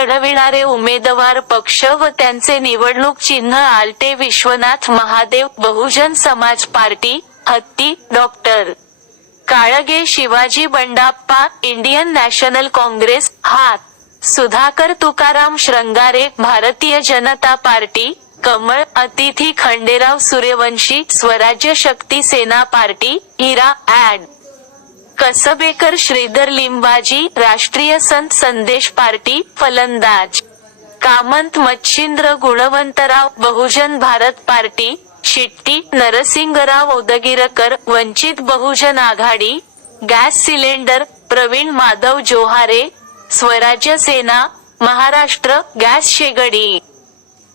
लढविणारे उमेदवार पक्ष व त्यांचे निवडणूक चिन्ह आलटे विश्वनाथ महादेव बहुजन समाज पार्टी हत्ती doctor. Kalge Shivaji Bandappa Indian National Congress हात. सुधाकर तुकाराम श्रंगारे भारतीय जनता पार्टी कमळ अतिथी खंडेराव सूर्यवंशी स्वराज्य शक्ती सेना पार्टी हिरा अँड कसबेकर श्रीधर लिंबाजी राष्ट्रीय संत संदेश पार्टी फलंदाज. कामंत मच्छिंद्र गुणवंतराव बहुजन भारत पार्टी शिट्टी Narsingrao Udgirkar Vanchit Bahujan Aghadi gas cylinder Pravin Madhav Johare Swarajya Sena Maharashtra gas शेगडी.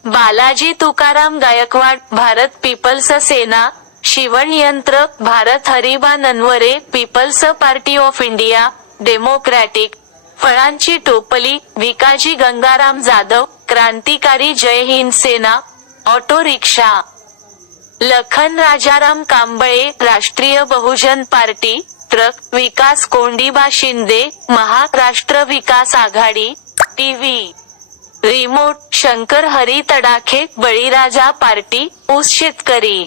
Balaji Tukaram Gaikwad Bharat people's Sena शिवणयंत्र Bharat Hariba Nanaware people's party of India democratic. फळांची टोपली Vikaji Gangaram Jadhav Krantikari Jai Hind Sena auto rickshaw Lakhan Rajaram Kamble Rashtriya Bahujan party truck Vikas Kondiba Shinde Maharashtra Vikas Aghadi TV. Remote Shankar Hari Tadakhe Baliraja party ऊस शेतकरी.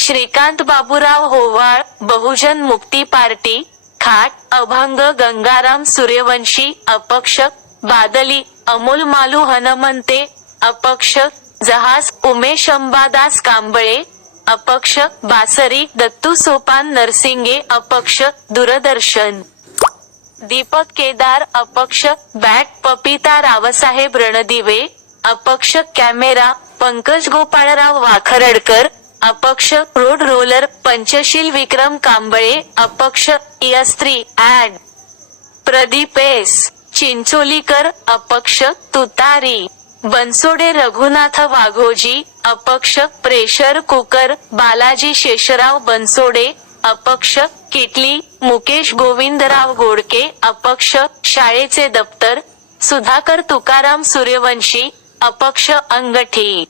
श्रीकांत बाबूराव होवाळ बहुजन मुक्ती party खाट अभंग गंगाराम सूर्यवंशी अपक्ष बादली अमोल मालू हनुमंते अपक्ष जहाज उमेश अंबादास कांबळे अपक्ष बासरी दत्तू सोपान नरसिंगे अपक्ष दूरदर्शन. दीपक केदार अपक्ष बॅट पपिता रावसाहेब रणदिवे अपक्ष कॅमेरा पंकज गोपाळराव वाखरडकर अपक्ष रोड रोलर पंचशील विक्रम कांबळे अपक्ष इयस्त्री ऍड प्रदीप एस. चिंचोलीकर अपक्ष तुतारी. बनसोडे रघुनाथ वाघोजी अपक्ष प्रेशर कुकर बालाजी शेषराव बनसोडे अपक्ष किटली मुकेश गोविंदराव गोडके अपक्ष शाळेचे दप्तर सुधाकर तुकाराम सूर्यवंशी अपक्ष अंगठी.